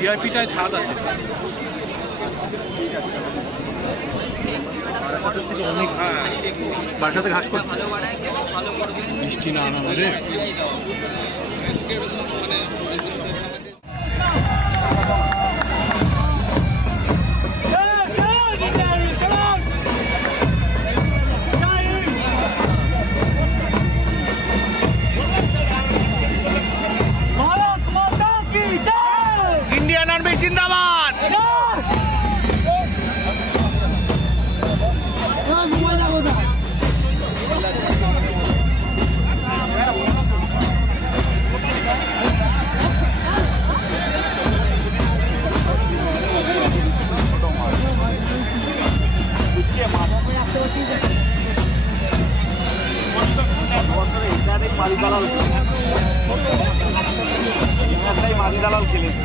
ভিআইপিটায় ছাদ আছে। বাসাতে ঘাস করছে, বৃষ্টি না আনা রে। इंडियन आर्मी जिंदाबाद। মাদি দালাল খেলেছে।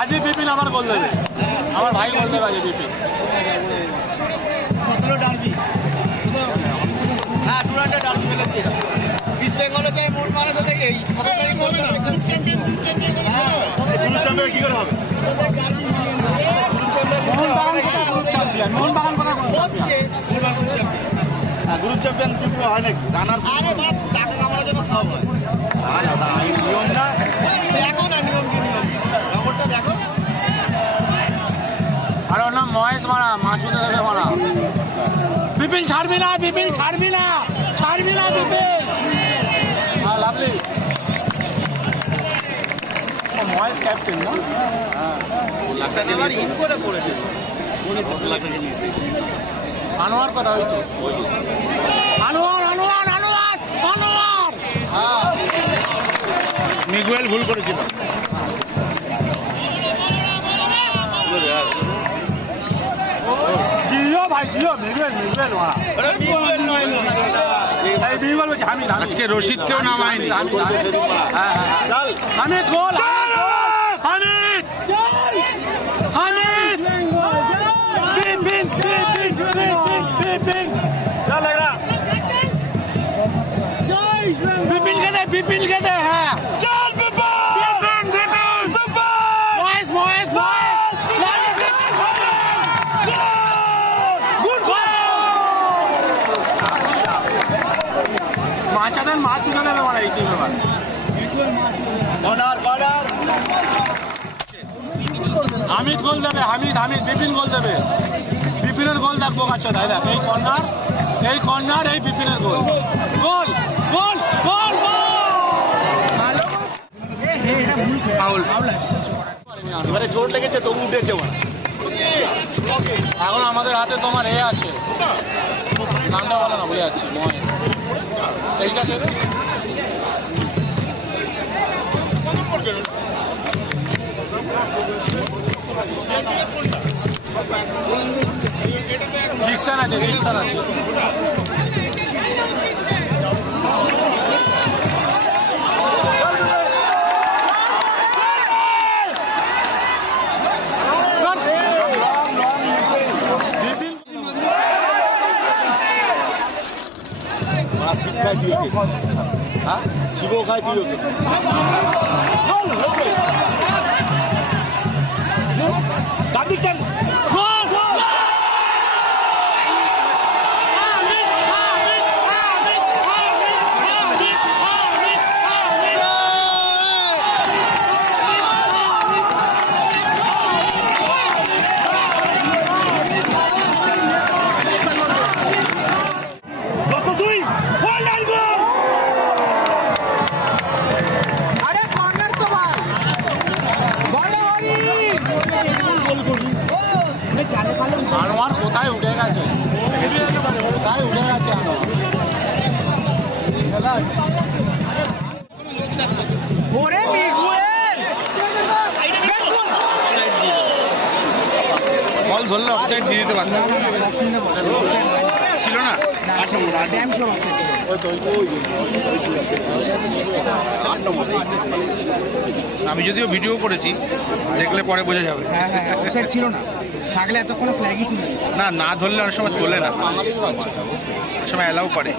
আজি বিপিন আমার গোল দেবে, আমার ভাই গোল দেবে আজি বিপিন। 17 ডার্বি, হ্যাঁ টুর্নামেন্টে ডার্বি ফেলে দিয়েছে। ইস্ট বেঙ্গলে চাই মোট মারা সাথে এই 17 তারিখ করবে না, গ্রুপ চ্যাম্পিয়ন গ্রুপ চ্যাম্পিয়ন কি করে হবে? গ্রুপ চ্যাম্পিয়ন মোহন বাগান কথা হচ্ছে, গ্রুপ চ্যাম্পিয়ন গ্রুপ চ্যাম্পিয়ন যুক্ত হয় নাকি? রানার আরে বাপ টাকা কামানোর জন্য সব হয়। আর আইন নিয়ম না, দেখো না নিয়ম কি নিয়ম, ব্যাপারটা দেখো। আর ওর নাম মহেশ মারা, মাছুদে দেবে মারা। বিপিন ছাড়বি না, বিপিন ছাড়বি না, ছাড়বি না বিপিন। হ্যাঁ লাভলি মহেশ ক্যাপ্টেন না? হ্যাঁ ইন করে পড়েছে আনোয়ার কথা হইতো, আনোয়ার আনোয়ার আনোয়ার আনোয়ার। হ্যাঁ মিগুয়েল ভুল করেছিল। জিও ভাই জিও, মিগুয়েল মিগুয়েল আজকে রশিদ কেউ নামায়নি। হামিদ গোল, হামিদ হামিদ বিপিন বিপিন বিপিন বিপিন চল এরা বিপিন কে দে, বিপিন কে দে। হ্যাঁ চল বিপিন বিপিন বিপিন মহেশ মহেশ মহেশ গুড গোল। মাছাদান মাছ চুকে দেবে বড় এই টিমে বার কর্নার কর্নার। হামিদ গোল দেবে, হামিদ হামিদ বিপিন গোল দেবে। বিপিনের গোল দেখবো কাছে তাই দেখ, এই কর্নার এই কর্নার এই বিপিনের গোল গোল গোল গোল এবারে চোট লেগেছে তবু উঠেছে। এখন আমাদের হাতে তোমার এ আছে, নামটা বলো না ভুলে যাচ্ছি, এইটা দেবে। জিকসান আছে, জিকসান আছে। শিক্ষা দিয়ে শিবও খায় তুইও গাদিক টান আনোয়ার কোথায় উঠে গেছে, কোথায় উঠে গেছে বল ধরলে অফসাইড দিয়ে দিতে পারত, ছিল না। আমি যদিও ভিডিও করেছি, দেখলে পরে বোঝা যাবে। অফসাইড ছিল না, থাকলে এতক্ষণ ফ্ল্যাগই তুলে না, না ধরলে অনেক সময় তোলে না, অনেক সময় অ্যালাউ করে।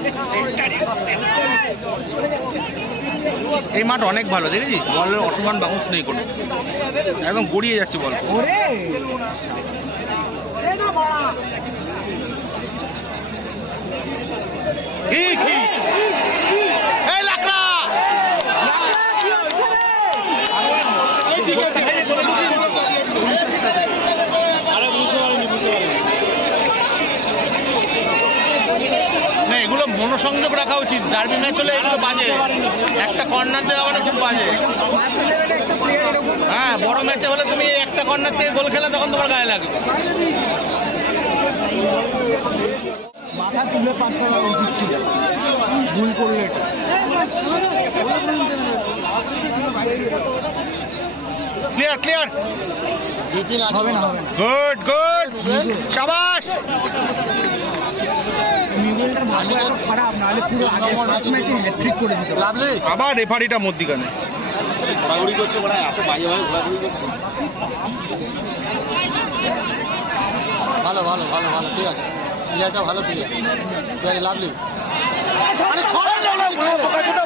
এই মাঠ অনেক ভালো, দেখেছি বলের অসমান বাউন্স নেই কোনো, একদম গড়িয়ে যাচ্ছে বল। ওরে এগুলো মনোসংযোগ রাখা উচিত, ডার্বি ম্যাচ হলে এগুলো বাজে, একটা কর্নার দেওয়া মানে খুব বাজে। হ্যাঁ, বড় ম্যাচে হলে তুমি একটা কর্নার থেকে গোল খেলে তখন তোমার গায়ে লাগবে। মাথা তুলে পাঁচটা উচিত ছিল, ভুল করলে ক্লিয়ার ক্লিয়ার, হবে না, হবে না। Good good, শাবাশ। মিডলটা ভালো, এত খারাপ নাহলে পুরো আগে ফার্স্ট ম্যাচে হ্যাট্রিক করে দিত। আবার রেফারিটা মধ্যিখানে ঘোরাঘুরি করছে, ওরা এত বাজে ভাবে ঘোরাঘুরি করছে। ভালো ভালো ভালো ভালো, ঠিক আছে, প্লেয়ারটা ভালো প্লেয়ার, ঠিক আছে, লাভলি।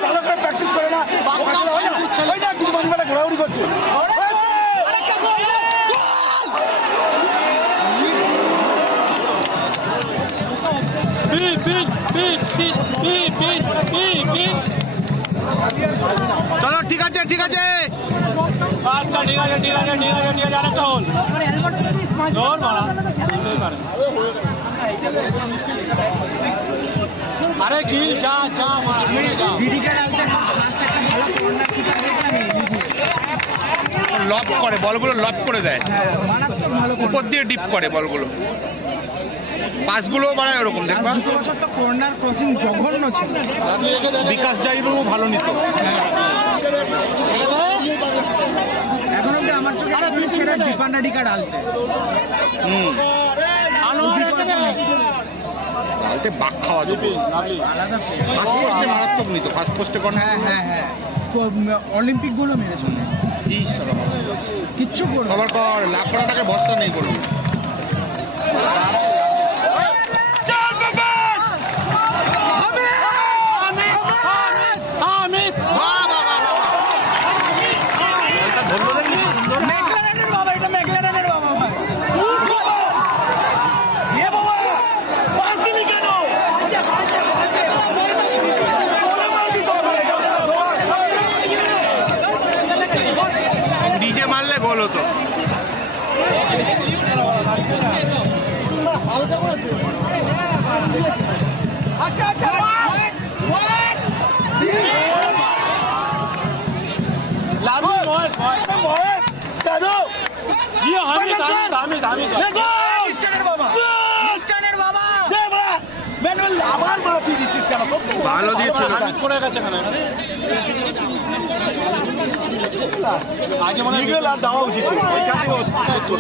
ভালো করে প্র্যাকটিস করে না, ওই না দুটো মানুষ ঘোরাঘুরি করছে। চলো, ঠিক আছে ঠিক আছে, আচ্ছা ঠিক আছে ঠিক আছে ঠিক আছে ঠিক আছে, আরেকটা হল জোর মারা, আরে কি যা যা ডিডিকে ডালতে ফার্স্ট একটা ভালো কর্নার কিকার দেখলাম, লব করে বলগুলো, লব করে দেয়, মারাত্মক ভালো উপর দিয়ে ডিপ করে বলগুলো, পাসগুলো বাড়ায় ওরকম দেখবা। দুটো বছর তো কর্নার ক্রসিং জঘন্য ছিল। বিকাশ জাইরু ভালো নিত, এখন অব্দি আমার চোখে সেরা দীপান্না ডিকা ডালতে। ডালতে বাক খাওয়া যাবে, ফার্স্ট পোস্টে মারাত্মক নিত, ফার্স্ট পোস্টে কর্নার। হ্যাঁ হ্যাঁ হ্যাঁ, অলিম্পিক গুলো মেরেছে, কিচ্ছু করবে খবর কর, লাভ করাটাকে ভরসা নেই কোনো। ডিজে মারলে গোল হতো। আবার মা তুই দিচ্ছিস কেন? ভালো দিয়েছিল, করে গেছে দেওয়া উচিত ছিল ওইখান থেকে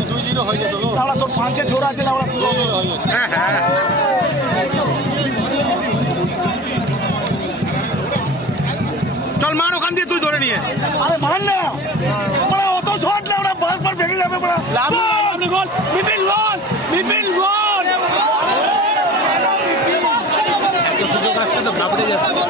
2-0 হয়ে যেত। আমরা তোর পাঁচে জোর আছে, আমরা হ্যাঁ হ্যাঁ। চল মার ওখান দিয়ে, তুই ধরে নিয়ে। আরে মান না, আমরা অত শট না, আমরা বল পর ভেঙে যাবে। আমরা গোল, বিপিন গোল, বিপিন গোল। সুযোগ আসতে তো ঘাবড়ে যাচ্ছে।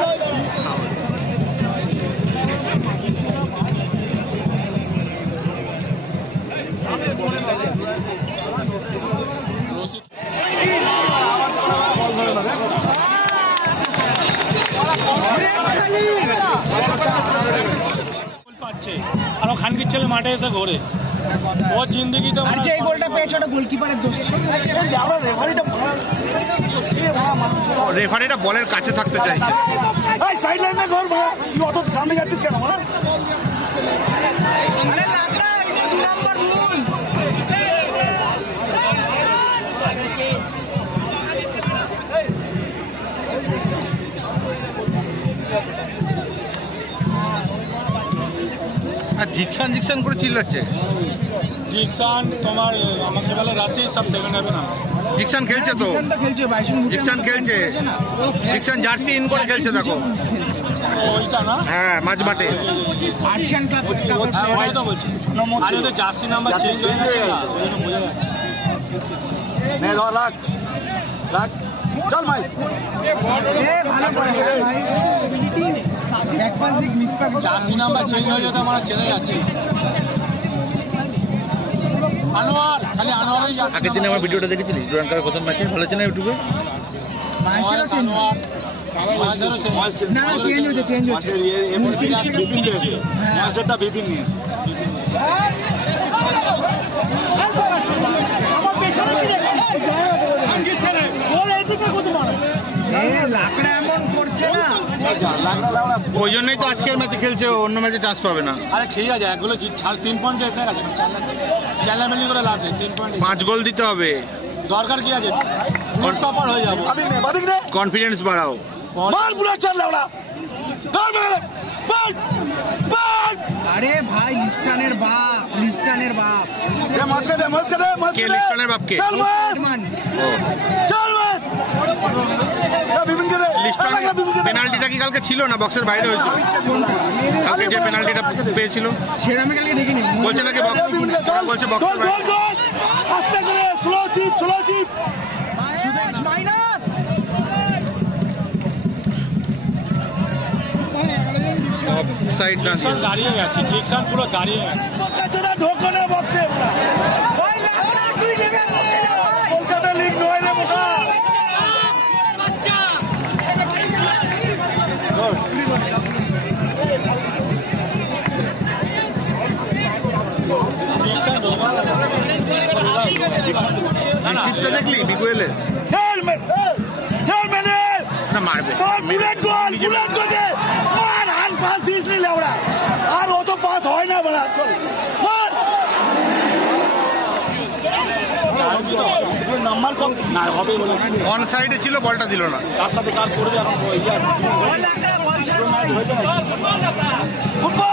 পাচ্ছে আর খানকির ছেলে মাঠে এসে ঘোরে ওর জিন্দগিতে আর যে গোলটা পেয়েছে ওটা গোলকিপারের দোষ ছিল। রেফারিটা বলের কাছে থাকতে চাই। সাইড লাইনে ঘর ভাড়া তুই অত সামনে যাচ্ছিস কেন ভাড়া? আরে লাগা এটা 2 নাম্বার ভুল। আর জিকসান করে চিল্লাচ্ছে। জিকসান তোমার আমাকে বলে রাশিদ সব সেকেন্ড হবে না। জিকসান খেলছে তো, জিকসান তো খেলছে বাইশুন। জিকসান খেলছে, জিকসান জার্সি ইন করে খেলছে দেখো। ওইটা না, হ্যাঁ মাঝ মাঠে। আর্শিয়ান ক্লাব ওটাই তো বলছি। আরে তো জার্সি নাম্বার চেঞ্জ হয়ে গেছে না, ওই জন্য বোঝা যাচ্ছে। নে ধর রাখ রাখ চল মাইস ভালো করে ভাই এক পাস দিক মিস পাক। জার্সি নাম্বার চেঞ্জ হয়ে যেতে আমার চেনে যাচ্ছে। আনোয়ার খালি আনোয়ারই জার্সি। আগের দিন আমার ভিডিওটা দেখেছিলিস ডুরান্ডকাপের প্রথম ম্যাচে, ভালো ছিল না ইউটিউবে? মাইসেরও চেঞ্জ আনোয়ার মাঝেরও চেঞ্জ। না না চেঞ্জ হচ্ছে চেঞ্জ হচ্ছে। মাসেরটা বিপিন নিয়েছে। লাকড়া এমন করছে না। ওই জন্যই তো আজকের ম্যাচে খেলছে, অন্য ম্যাচে চান্স পাবে না। আরে ঠিক আছে, একগুলো 3 পয়েন্ট এসে গেছে, চ্যালেঞ্জ করে লাভ নেই। 3 পয়েন্ট 5 গোল দিতে হবে। দরকার কি আছে, গ্রুপ টপার হয়ে যাবো। বাদিক নে কনফিডেন্স বাড়াও। মার বুলেট চাল লাউড়া ধর মেরে বল বল। আরে ভাই লিস্টানের বাপ, লিস্টানের বাপ। দে মাসকে দে মাসকে দে মাসকে কে দে লিস্টনের বাপ কে? চল মাস ও চল মাস দে বিপিন কে দে লিস্টনের বিপিন কে দে। পেনাল্টিটা কি কালকে ছিল না বক্সের বাইরে হয়েছিল? হাবিবকে দিল না। কালকে যে পেনাল্টিটা পেয়েছিল সেটা আমি কালকে দেখিনি। বলছে নাকি দে বিপিন কে চল বলছে গোল বক্সের গোল বাইরে। গোল আস্তে করে স্লো চিপ সুদেশ মাইনাস। সাইড না জিকসান দাঁড়িয়ে গেছে, জিকসান পুরো দাঁড়িয়ে গেছে। বোকাচোদা ঢোকো না বক্সে আমরা ভাই লাকড়া তুই নেমে বসে না ভাই। কলকাতা লিগ নয় রে বোকা। জিকসান রিসিপ্টটা দেখলি বিগুয়েলের? চল মেরে না মারবে বল বুলেট গোল দে মার হান পাস দিস নি লাউড়া আর ও তো পাস হয় না বড়া চল মার নাম্বার কম না হবে বলে অন সাইডে ছিল, বলটা দিল না। তার সাথে কার করবে এখন বল লাকড়া বল ছাড়। ম্যাচ হয়েছে না ফুটবল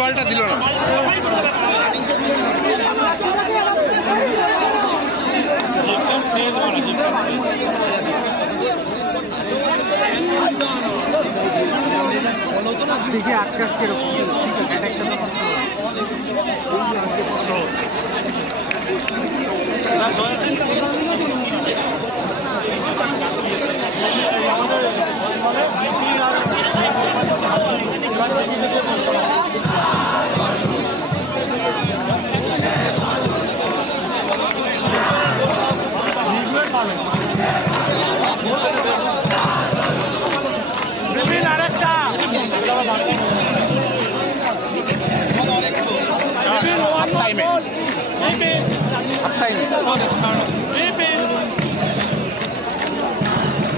বলটা দিল না। জিকসান শেষ বলা, জিকসান শেষ। দেখি আকাশ কিরকম একটা তো কষ্ট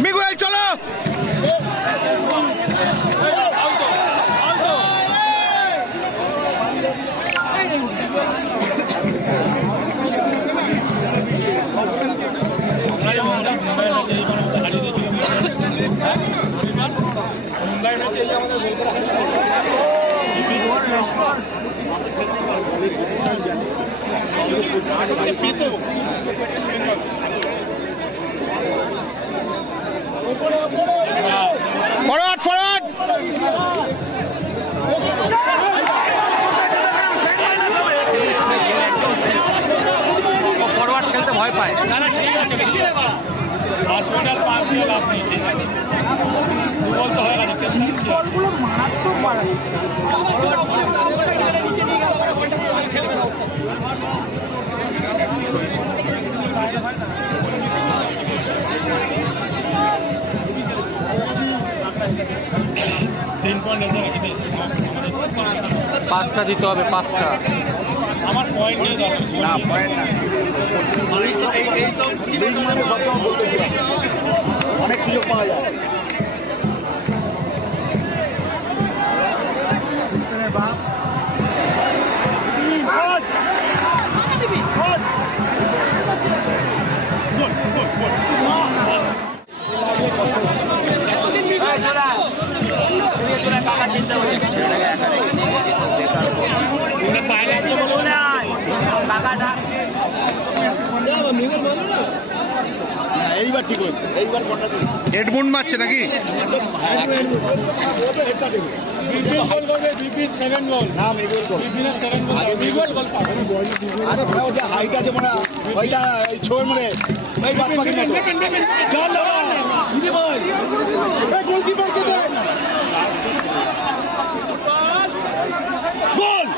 মিগুয়েল চলো। মুম্বাই ম্যাচে আমাদের ফরওয়ার্ড ফরওয়ার্ড ফরওয়ার্ড খেলতে ভয় পায়। হসপিটাল পাস দিয়ে লাভ নেই, ঠিক আছে বলতে হয়ে গেছে বলগুলো মারাত্মক বাড়াচ্ছে। পাঁচটা দিতে হবে, পাঁচটা। আমার পয়েন্ট নিয়ে দরকার না পয়েন্ট না, অনেক সুযোগ পাওয়া যায়। বাপ এইবার ঠিক হয়েছে, এইবার হেডমুন্ড মারছে নাকি? আরে ভাই ওটা হাইট আছে মনে ওইটা ছোট মনে ওই বাদ পাখি মতো গাল লাগা দিদি ভাই গোলকিপার কে দেন গোল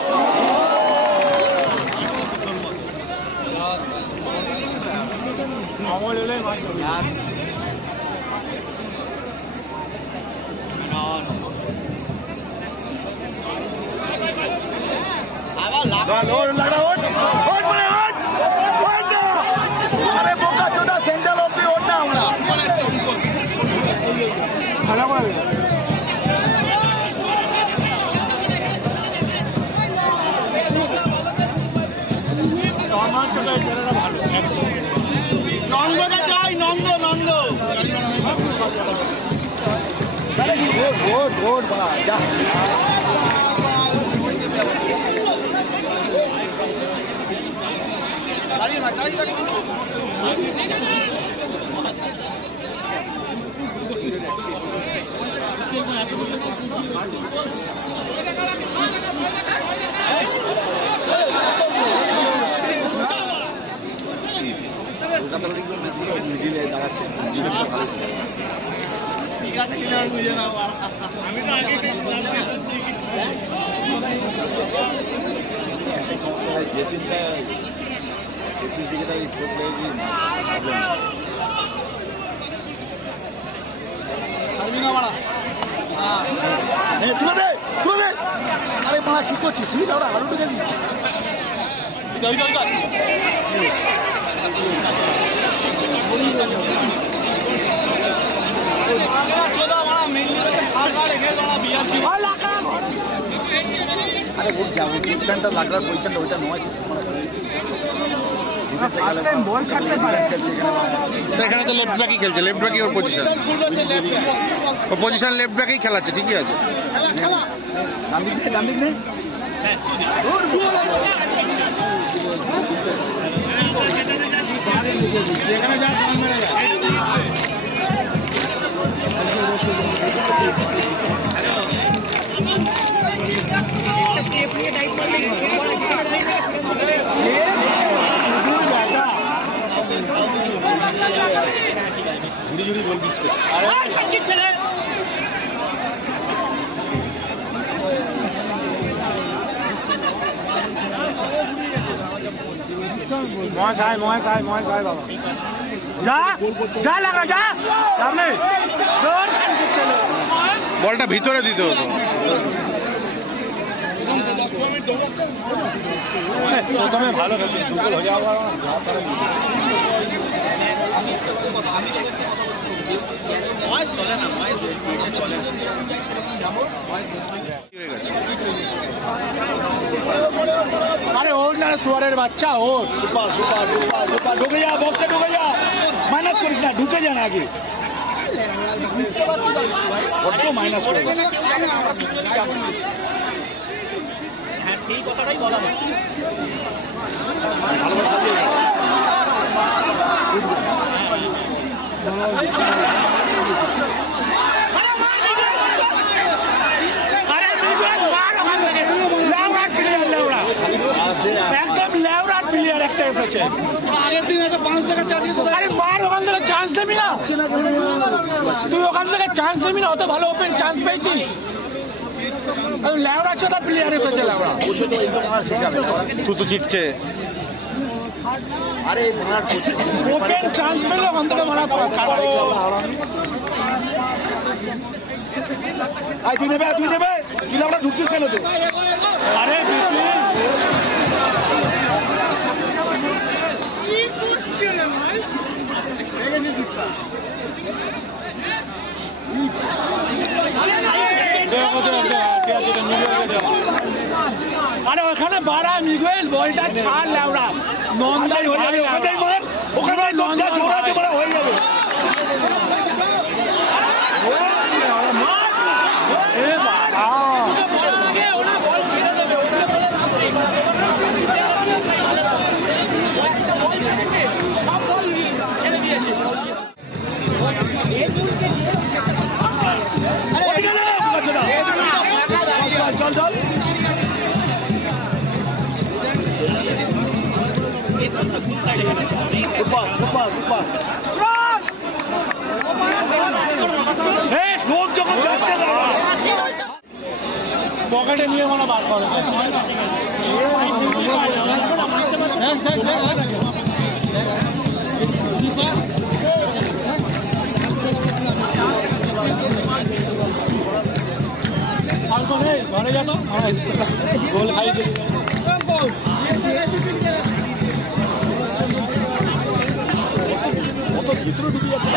अरे बोका चौदह सेंट्रल ओपी ओढ़ना हमरा नंदना चाই नंदो नंदो अरे वोट वोट बड़ा जा अरे माँ की को चीज दाड़ा हारू ढुके दी अरे वो क्या वो पोजीशनটা লাগলার পজিশনটা ওইটা নয় ফার্স্ট টাইম বল ছাড়তে পারে। এখানে তো লেফট ব্যাকই খেলছে, লেফট ব্যাকই ওর পজিশন, ও পজিশন লেফট ব্যাকই খেলাচ্ছে, ঠিকই আছে। ডান দিক নেই ঝুড়ি ঝুড়ি গোল মিস করছে। মহাশয় মহাশয় মহাশয় বাবা যা যা লাগা যা সামনে দৌড় বলটা ভিতরে দিতে হতো। প্রথমে ভালো খেলছে, দুটো হয়ে যাওয়া अरे और ना सुअरेर बच्चा और ঢুকে যা বক্সে ঢুকে যা মাইনাস করিস না ঢুকে যা না আগে কত মাইনাস করে সেই কথাটাই বলা হয়। একদম লেওড়ার প্লেয়ার একটা এসেছে। আগের দিন এত 5 টাকা চাচ্ছি তো আরে মার ওখান থেকে চান্স দেবি না, তুই ওখান থেকে চান্স দেবি না, অত ভালো ওপেন চান্স পেয়েছিস। লেওড়া চোদা প্লেয়ার এসেছে লেওড়া। তুই তো জিতছে। আরে ওপেন চান্স পেলে ওখান থেকে মারা তুই নেবে তুই আমরা ঢুকছিস কেন তুই? আরে আরে ওখানে বাড়া মিগুয়েল বলটা ছাড় লেওড়া, নন্দাই হয়ে যাবে। ওখানে হয়ে যাবে। চল চল লোক যখন যাচ্ছে পকেটে নিয়ে মানে বার করে ঘরে যাবো গোল খাই কত ভিতরে ঢুকে যাচ্ছে।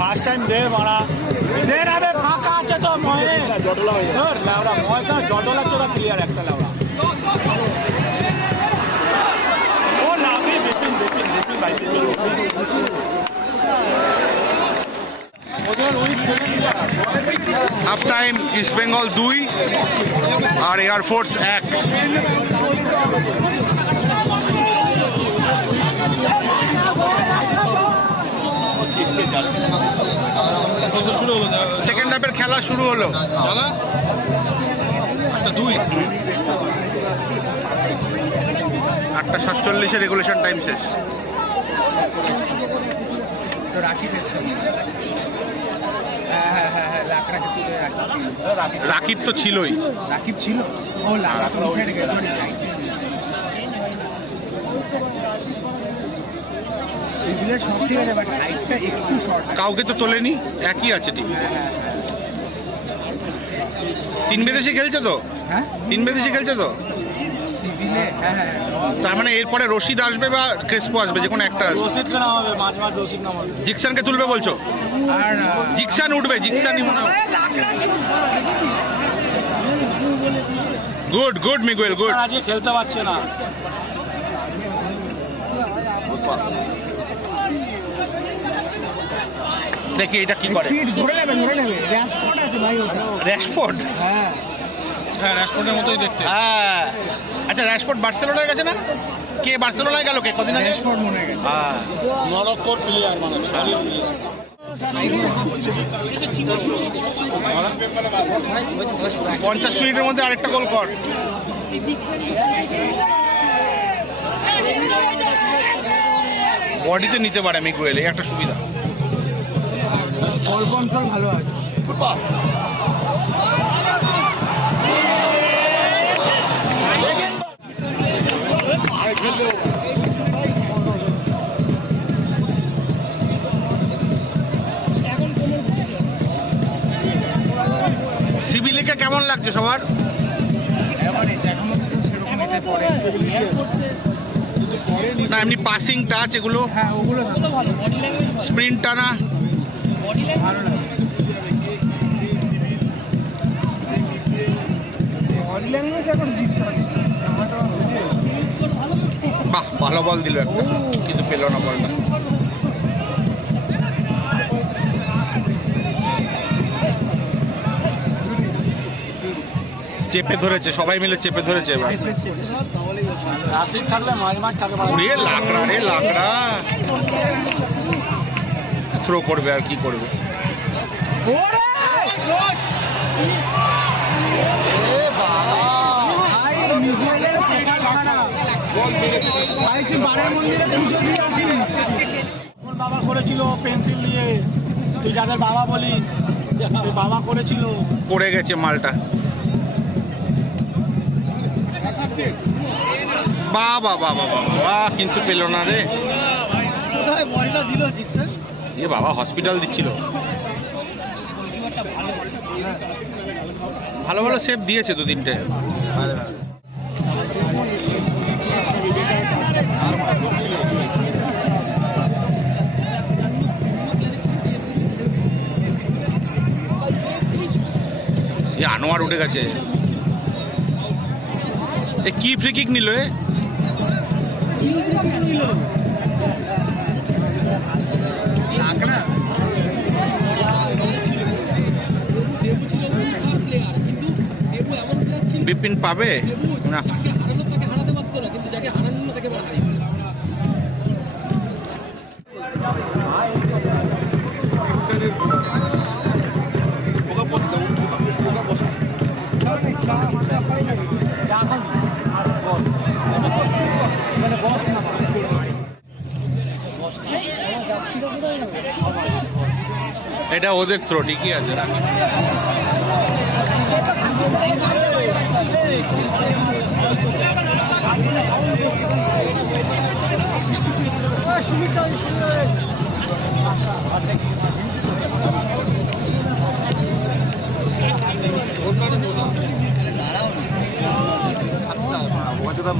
ফার্স্ট টাইম দে মারা দে না বে, ফাঁকা আছে তো ময়ে জটলা হয়ে যাবে। লেওড়া ময় না জটলা চোদা প্লেয়ার একটা লেওড়া। ও লাগে বিপিন বিপিন বিপিন ভাই হাফ টাইম ইস্ট বেঙ্গল 2 আর এয়ারফোর্স 1। সেকেন্ড হাফের খেলা শুরু হলো। 8:47 রেগুলেশন টাইম শেষ। রাকিব তো ছিলই। রাকিব ছিল, ও লাগা তো সাইডে গেছে। সিভিলের সব ঠিক আছে, বাট হাইটটা একটু শর্ট। কাউকে তো তোলেনি, একই আছে টিম। 3 বিদেশি খেলছে তো? হ্যাঁ 3 বিদেশি খেলছে তো? সিভিলে হ্যাঁ। তার মানে এরপরে রশিদ আসবে বা ক্রেসপো আসবে, যে কোনো একটা আসবে। রশিদ কেন হবে, মাঝ মাঝ রশিদ নাম হবে। জিকসানকে তুলবে বলছো? আর জিকসান উঠবে, জিকসানই মনে হয়। Good good Miguel, good. আজকে খেলতে পারছে না। দেখি এটা কি করে। স্পিড ধরে নেবে র্যাশফোর্ড আছে ভাই ওটা। র‍্যাশফোর্ড? হ্যাঁ হ্যাঁ র্যাশফোর্ডের মতোই দেখতে। হ্যাঁ আচ্ছা, র‍্যাশফোর্ড বার্সেলোনায় গেছে না? কে বার্সেলোনায় গেল কে কদিন আগে? র্যাশফোর্ড মনে হয়ে গেছে। হ্যাঁ মরক্কোর প্লেয়ার মানে সলিড প্লেয়ার। 50 মিনিটের মধ্যে আরেকটা গোল কর। বডিতে নিতে পারে মিগুয়েল, এই একটা সুবিধা। বল কন্ট্রোল ভালো আছে। Good pass. সিভিলিকে কেমন লাগছে সবার? না এমনি পাসিং টাচ এগুলো, হ্যাঁ ওগুলো ভালো, স্প্রিন্ট টানা ভালো লাগে। বডি ল্যাঙ্গুয়েজ এখন বাহ, ভালো বল দিল একটা, কিন্তু পেল না বলটা। চেপে ধরেছে, সবাই মিলে চেপে ধরেছে এবার। রাশিদ থাকলে মাঝ থাকে। উড়িয়ে লাকড়া রে লাকড়া, থ্রো করবে আর কি করবে। বাবা করেছিল পেন্সিল দিয়ে, তুই যাদের বাবা বলিস সে বাবা করেছিল। পড়ে গেছে মালটা। বাহ বাহ বাহ বাহ বাহ, কিন্তু পেল না রে। কোথায় বলটা দিল জিতছে? এ বাবা, হসপিটাল দিচ্ছিল। ভালো ভালো সেভ দিয়েছে দু তিনটে। আনোয়ার উঠে গেছে। কি ফ্রি কিক নিল? বিপিন পাবে না। এটা ওদের থ্রো, ঠিকই আছে।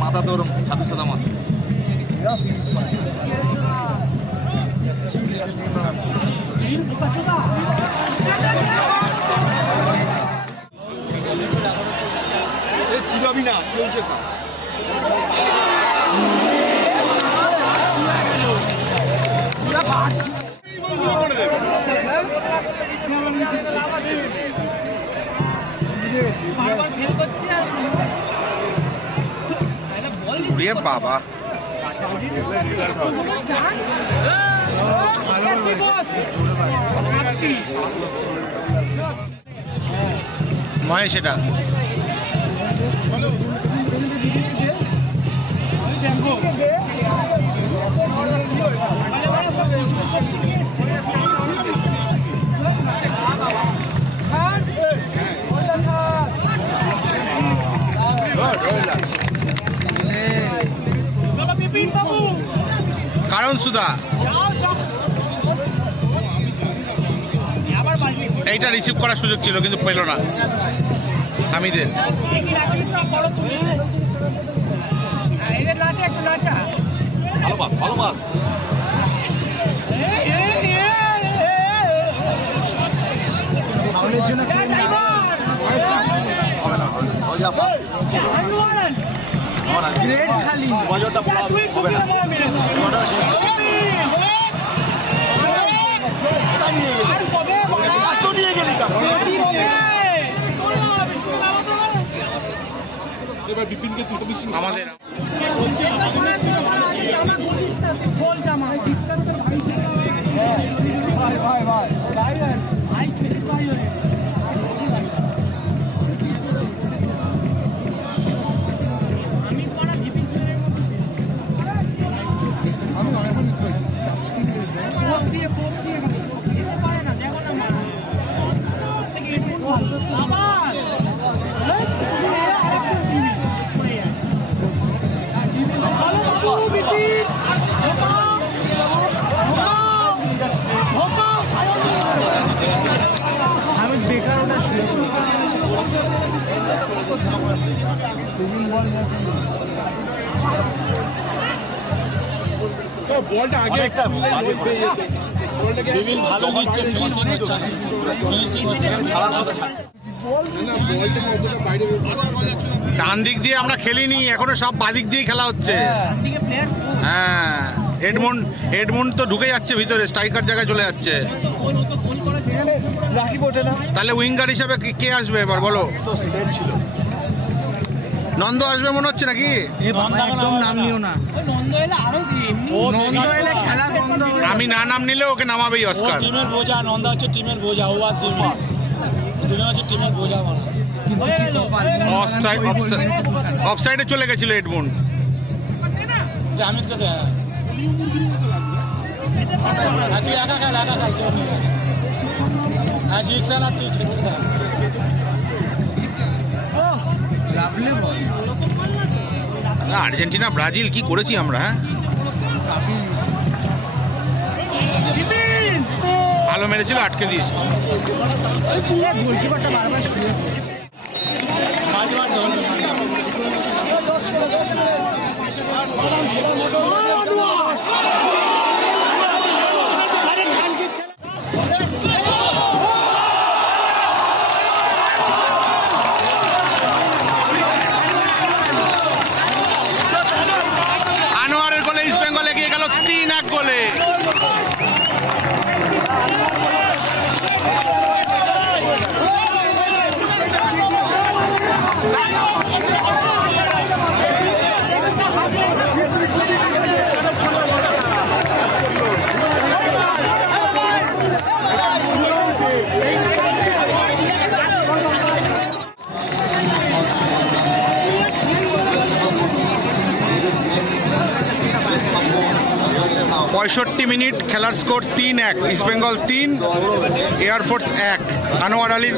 মাথা তোর ছাদু সাদা মাথা। চিবাবি না, বাবা মহেশ, এটা কারণ সুধা এইটা রিসিভ করার সুযোগ ছিল কিন্তু পেল না হামিদের। ভালো পাস, ভালো পাস। মজাটা হবে না। নিয়ে গেলি এবার বিপিনকে আমাদের আমি বেকার ওটা শুরু বলটা আগে অনেকটা বাজে করেছে। টেবিল ভালো নিচ্ছে, ফিনিশিং হচ্ছে না, ফিনিশিং হচ্ছে না, ছাড়ার কথা ছাড়ছে। ডান দিক দিয়ে আমরা খেলিনি, এখনো সব বাদিক দিয়ে খেলা হচ্ছে। হ্যাঁ, এডমন্ড তো ঢুকে যাচ্ছে ভিতরে, স্ট্রাইকার জায়গায় চলে যাচ্ছে। তাহলে উইঙ্গার হিসাবে কে আসবে এবার বলো? তো স্লেট ছিল। নন্দ আসবে মনে হচ্ছে নাকি? একদম নাম নিও না, নন্দ এলে খেলা বন্ধ হবে। আমি না নাম নিলে ওকে নামাবেই অস্কার। টিমের বোঝা, নন্দা হচ্ছে টিমের বোঝা, ও আর দুই হচ্ছে টিমের বোঝা বানা। কিন্তু কি কপাল, অফসাইডে চলে গেছিল এডমন্ড। জামিদকে দেয় তুই একা খেল, একা খেল, কেউ নেই। হ্যাঁ জিকসান আর তুই লাভলে বল। আর্জেন্টিনা ব্রাজিল কি করেছি আমরা, হ্যাঁ ভালো মেরেছিল, আটকে দিয়েছি। গোলকিপারটা বারবার শুয়ে আনোয়ারের গোলে ইস্ট বেঙ্গল এগিয়ে গেল 3-1 গোলে। পঁয়ষট্টি মিনিট খেলার score 3-1, east Bengal 3 air force 1। Anwar আলীর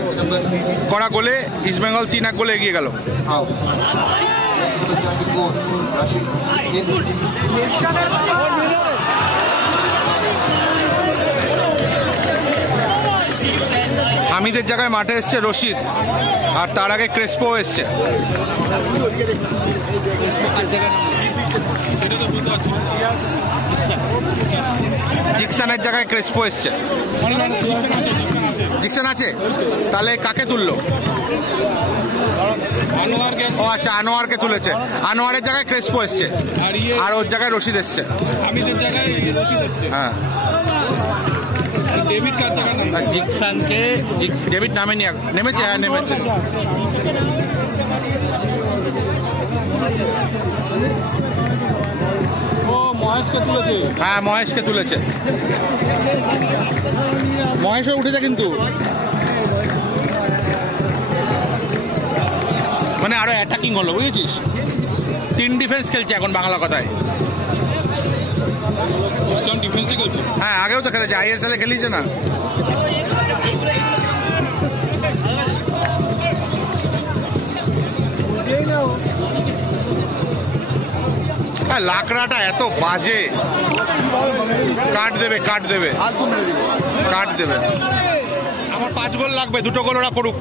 করা গোলে ইস্ট বেঙ্গল 3-1 গোলে এগিয়ে গেল। হামিদের জায়গায় মাঠে এসছে রশিদ, আর তার আগে ক্রেসপো এসছে। জিকসানের জায়গায় ক্রেসপো এসছে। জিকসান আছে, তাহলে কাকে তুললো? ও আচ্ছা, আনোয়ারকে তুলেছে। আনোয়ারের জায়গায় ক্রেসপো এসছে, আর ওর জায়গায় রশিদ এসছে। হ্যাঁ, জিকসানকে ডেভিড নামেনি, নেমেছে। হ্যাঁ নেমেছে। মহেশকে তুলেছে। হ্যাঁ মহেশকে তুলেছে, মহেশও উঠেছে কিন্তু মানে আরো অ্যাটাকিং হলো, বুঝেছিস? 3 ডিফেন্স খেলছে এখন, বাংলা কথায়। ডিফেন্সে খেলছে। হ্যাঁ আগেও তো খেলেছে, ISL এ খেলিছে না। লাকড়াটা এত বাজে, কাট দেবে কাট দেবে কাট দেবে। আমার 5 গোল লাগবে, 2টো গোল ওরা করুক।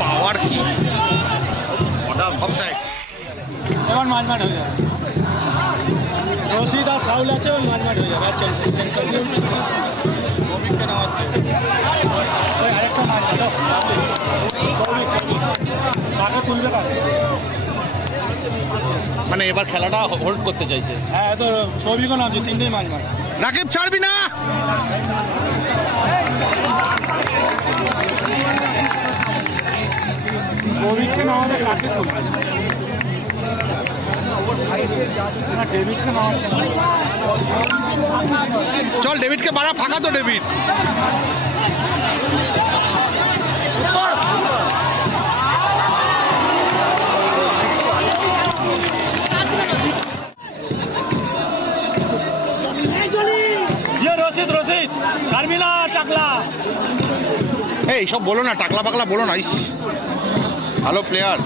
পাওয়ার কি, এবার মাঝমাঠ হয়ে যাবে। রশিদ আর সাউল আছে, ওই মাঝমাঠ হয়ে যাবে। আচ্ছা শ্রমিককে নামাচ্ছে, ওই আরেকটা মাঝমাঠ। শ্রমিক কাকে তুলবে কাকে? মানে এবার খেলাটা হোল্ড করতে চাইছে। হ্যাঁ তো সৌভিকও নামছে, তিনটেই মাছ মারে। রাকিব ছাড়বি না। সৌভিককে নামাতে কাটে খুব না, ডেভিডকে নামাচ্ছে না। চল ডেভিডকে বাড়া, ফাঁকা তো ডেভিড। রশিদ রশিদ ছাড়বি না টাকলা। এই সব বলো না, টাকলা পাকলা বলো না। ইস ভালো প্লেয়ার।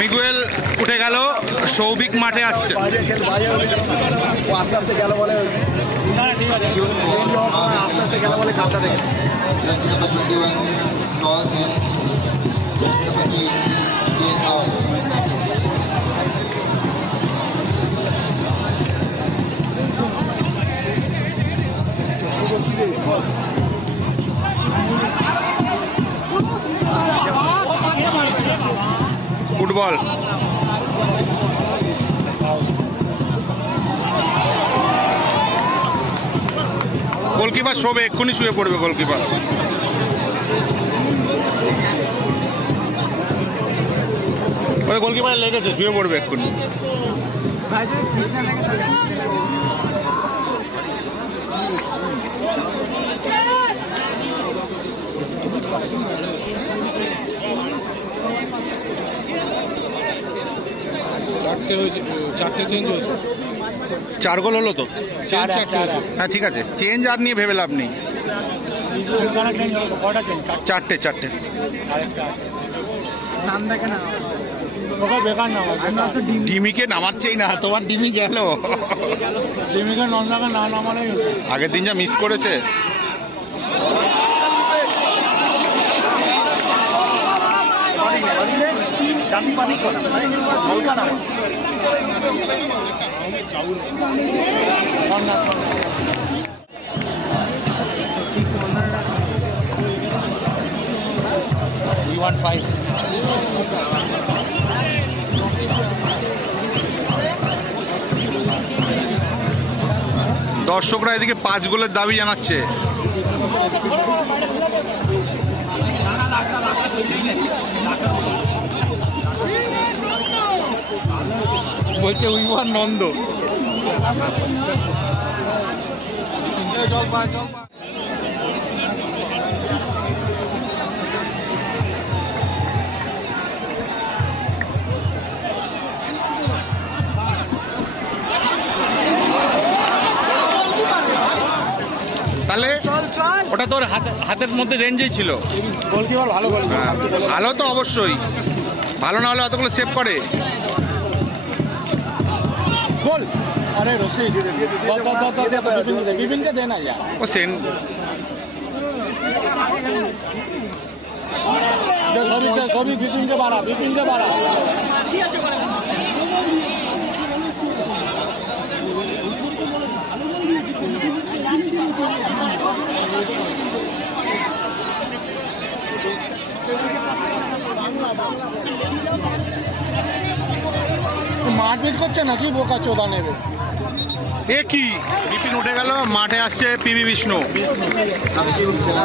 মিগুয়েল উঠে গেল, সৌভিক মাঠে আসছে। আস্তে আস্তে গেল বলে, আস্তে আস্তে গেল বলে কাপটা থেকে। ফুটবল গোলকিপার শোবে, এক্ষুনি শুয়ে পড়বে গোলকিপার। ওই গোলকিপার লেগেছে, শুয়ে পড়বে এক্ষুনি। চারটে চেঞ্জ হয়েছে, 4 গোল হলো তো। হ্যাঁ ঠিক আছে, চেঞ্জ আর নিয়ে ভেবে লাভ নেই। 4টে নাম দেখে না বেকার নাম। ডিমিকে নামাচ্ছেই না, তোমার ডিমি গেল। ডিমিকে নন্দাকে না নামালে আগের দিন যা মিস করেছে। দর্শকরা এদিকে 5 গোলের দাবি জানাচ্ছে। বলছে উইওয়ান নন্দ। তাহলে ওটা তোর হাতের মধ্যে রেঞ্জেই ছিল। গোলকিপার ভালো গোল, ভালো তো অবশ্যই, ভালো না হলে অতগুলো সেভ করে। গোল। আরে রশিদ বিপিনকে দে না यार। ও সেন সবই বিপিনকে বাড়া। মারপিট করছে নাকি, বোকা চোদা নেবে। এ কি, বিপিন উঠে গেল, মাঠে আসছে পিবি বিষ্ণু।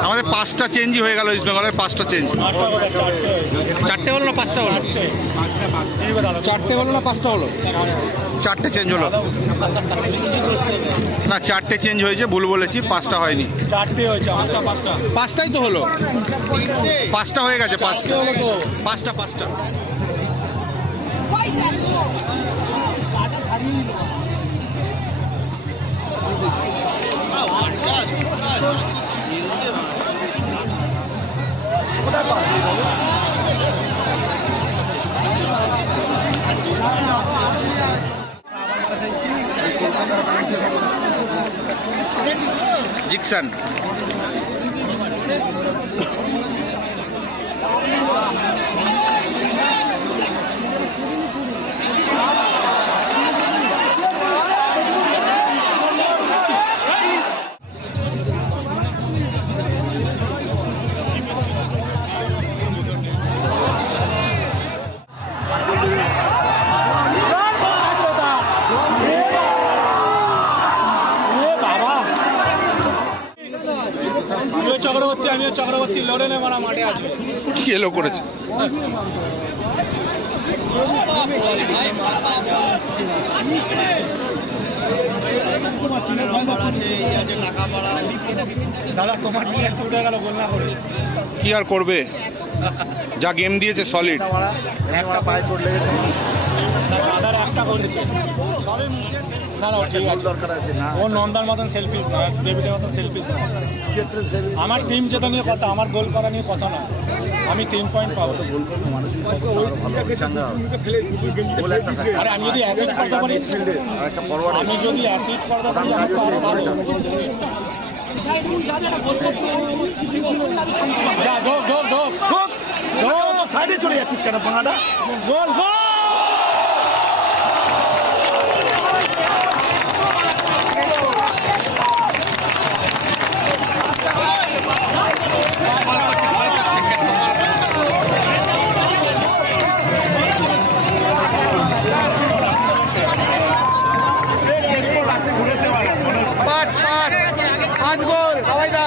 আমাদের 5টা চেঞ্জই হয়ে গেল, ইস্ট বেঙ্গলের 5টা চেঞ্জ। 4টে হলো না 5টা হলো? 4টে হলো না 5টা হলো? 4টে চেঞ্জ হলো না, 4টে চেঞ্জ হয়েছে, ভুল বলেছি, 5টা হয়নি। 4টে হয়েছে, 5টাই তো হলো, 5টা হয়ে গেছে। 5টা। জিকসন চক্রবর্তী, আমিও চক্রবর্তী লড়ে নেব না মাঠে আছে। কি এলো করেছে দাদা তোমার টিম একটু উঠে গেল গোল না করে। কি আর করবে, যা গেম দিয়েছে সলিড। একটা পায়ে চোট লেগেছে, দাদার একটা করেছে সবই মুখে। না না ঠিক আছে, দরকার আছে না, ও নন্দার মতন সেলফিস না, ডেভিডের মতন সেলফিস না। আমার টিম জেতা নিয়ে কথা, আমার গোল করা নিয়ে কথা না। আমি 3 পয়েন্ট পাবো। আরে আমি যদি অ্যাসিড করতে পারি, আমি যদি অ্যাসিড করতে পারি আমি তো আরো ভালো। যা ঢোক ঢোক ঢোক ঢোক ঢোক, সাইডে চলে যাচ্ছিস কেন পাঙাটা? গোল গোল। পাঁচ গোল সবাইদা।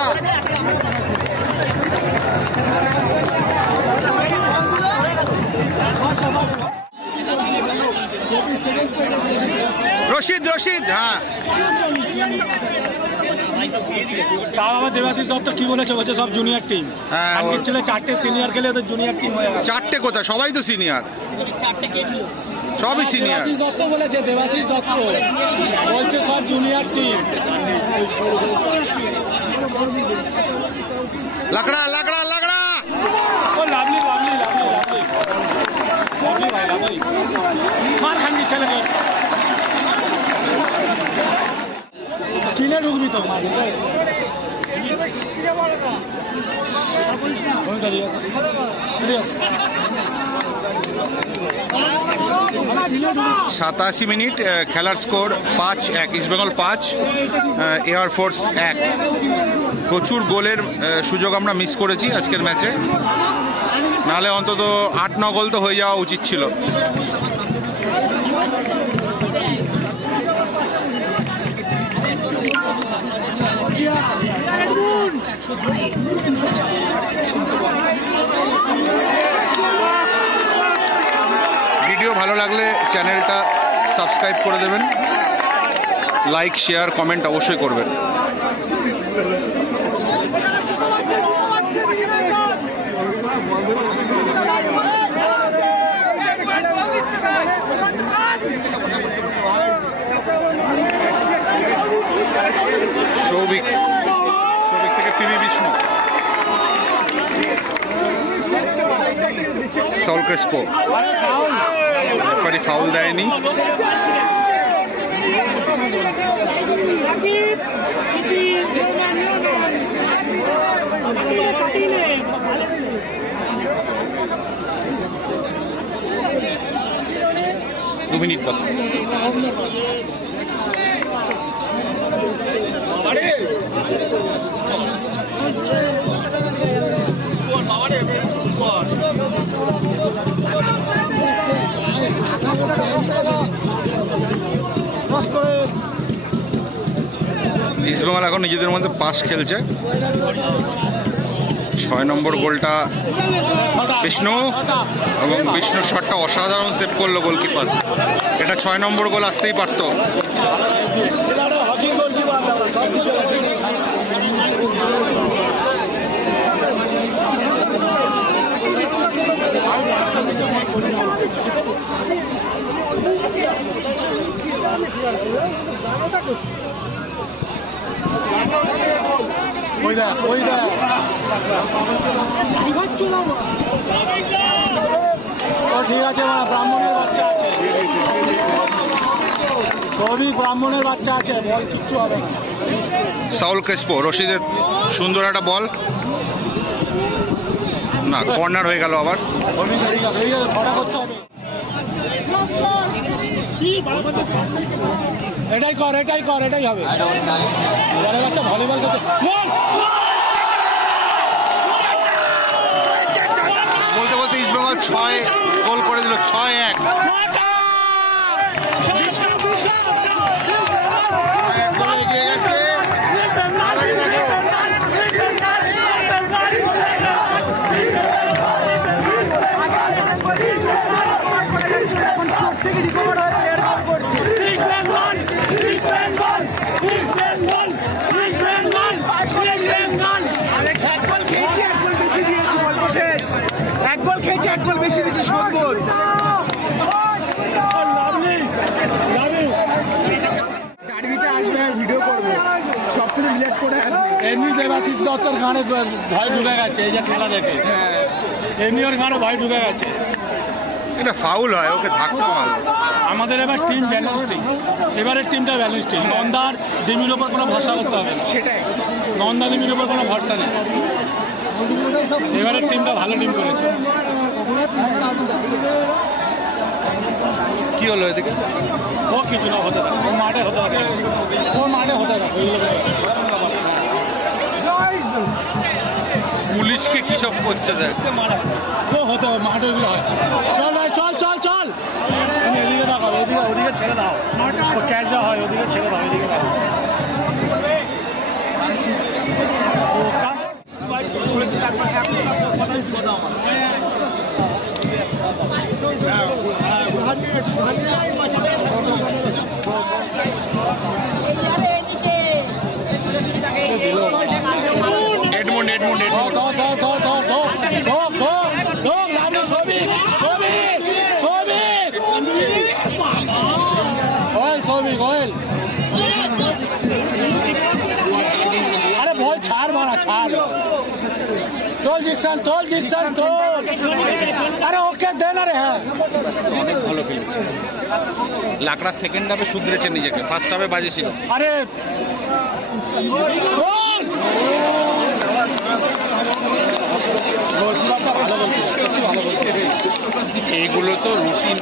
রশিদ রশিদ, হ্যাঁ তাও আমার দেবাশিস দত্ত কি বলেছে, বলছে সব জুনিয়র টিম। হ্যাঁ, আজকের ছেলে 4টে সিনিয়র খেলে ওদের জুনিয়র টিম হয়ে গেছে। 4টে কোথায়, সবাই তো সিনিয়র, সবই সিনিয়র। দেবাশিস দত্ত বলেছে, দেবাশিস দত্ত বলছে সব জুনিয়র টিম। লাগড়া লাগড়া লাগড়া, ও lovely lovely lovely lovely lovely ভাই লাভলি। মার খাননি ছেলেকে, কিনে ঢুকবি তো মার দাঁড়িয়ে আছে। 87 মিনিট, খেলার স্কোর 5-1, ইস্টবেঙ্গল 5 এয়ারফোর্স 1। প্রচুর গোলের সুযোগ আমরা মিস করেছি আজকের ম্যাচে, নাহলে অন্তত 8-9 গোল তো হয়ে যাওয়া উচিত ছিল। ভিডিও ভালো লাগলে চ্যানেলটা সাবস্ক্রাইব করে দেবেন, লাইক শেয়ার কমেন্ট অবশ্যই করবেন। সৌভিক থেকে PV Vishnu, Saul Crespo, referee foul দেয়নি। দু মিনিট বাকি। ইস্টবেঙ্গল এখন নিজেদের মধ্যে পাস খেলছে। 6 নম্বর গোলটা বিষ্ণু, এবং বিষ্ণুর শটটা অসাধারণ সেভ করলো গোলকিপার। এটা 6 নম্বর গোল আসতেই পারতো। ওই দেখ ওই দেখ ও ঠিক আছে মা ব্রাহ্মণের বাচ্চা আছে সবই ব্রাহ্মণের বাচ্চা আছে বল কিচ্ছু হবে না সাউল ক্রেসপো রশিদের সুন্দর একটা বল না কর্নার হয়ে গেল আবার ছটা করতে হবে এটাই কর এটাই কর এটাই হবে বাচ্চা ভলিবল করছে বলতে বলতে ইস্টবেঙ্গল 6 গোল করে দিল 6-1 এক গোল খেয়েছে এক গোল বেশি দিচ্ছে সুন্দর ডার্বিতে আসবে ভিডিও করবে সব কিছু রিলেট করে আসবে এমনি দেবাশিস দত্তর গানে ভয় ঢুকে গেছে এই যে খেলা দেখে এমনি ওর গানে ভয় ঢুকে গেছে এটা ফাউল হয় ওকে ধাক্কা মারলো আমাদের এবার টিম ব্যালেন্স টিম এবারের টিমটা ব্যালেন্স টিম নন্দার ডিমির ওপর কোনো ভরসা করতে হবে না সেটাই নন্দা ডিমির ওপর কোনো ভরসা নেই এবারের টিমটা ভালো টিম করেছে কি হলো এদিকে ও কিছু না হতে পারে ও মাঠে হতে পারে ও মাঠে হতে পারে পুলিশকে কি সব করছে দেখ ও হতে হবে মাঠে ওইগুলো হয় চল ভাই চল চল চল তুমি এদিকে রাখো এদিকে ওদিকে ছেড়ে দাও ও ক্যাচ দেওয়া হয় ওদিকে ছেড়ে দাও এদিকে রাখো এডমন্ড এডমন্ড এডমন্ড अरे बहुत छाड़ मारा छाड़ तोल जिक्सन तोल अरे ओके देना रे है অনেক ভালো খেলেছে লাকড়া সেকেন্ড হাফে শুধরেছে নিজেকে ফার্স্ট হাফে বাজে ছিল अरे এইগুলো তো রুটিন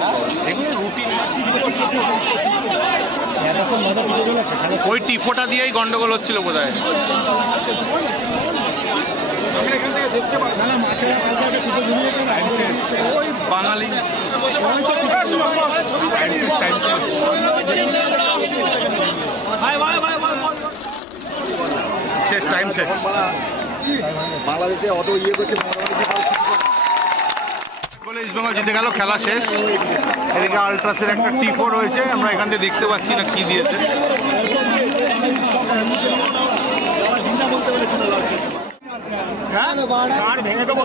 এগুলো রুটিন ওই টিফোটা দিয়েই গন্ডগোল হচ্ছিল বোধহয় ওই বাঙালি শেষ টাইম শেষ বাংলাদেশে অত ইয়ে করছে বলে ইস্টবেঙ্গল জিতে গেল খেলা শেষ এদিকে আলট্রাসের একটা টিফো রয়েছে আমরা এখান থেকে দেখতে পাচ্ছি না কি দিয়েছে ভেঙে দেবো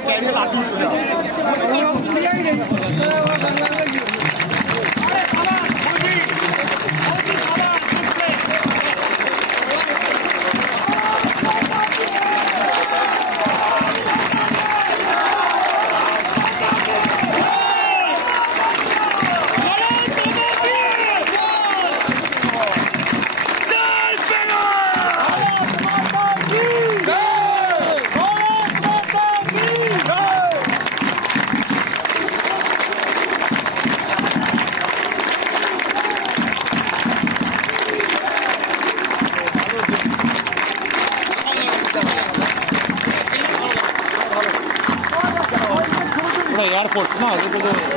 এয়ারফোর্স না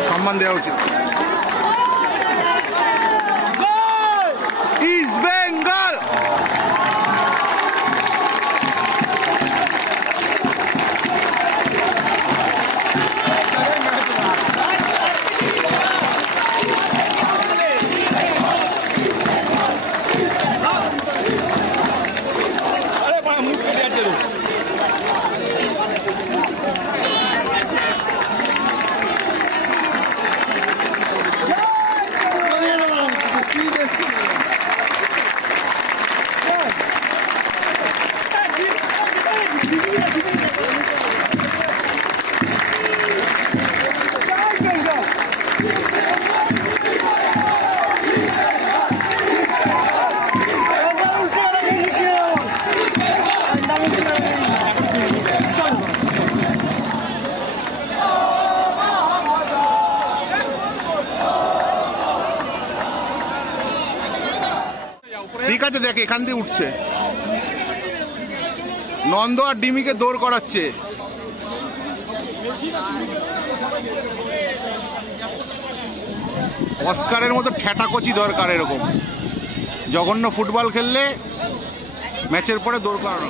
সম্মান দেওয়া উচিত ইস্ট বেঙ্গল ঠিক আছে, দেখ এখান দিয়ে উঠছে। নন্দ আর ডিমিকে দৌড় করাচ্ছে। অস্কারের মতো ঠ্যাটাকচি দরকার এরকম। জঘন্য ফুটবল খেললে ম্যাচের পরে দৌড় করানো।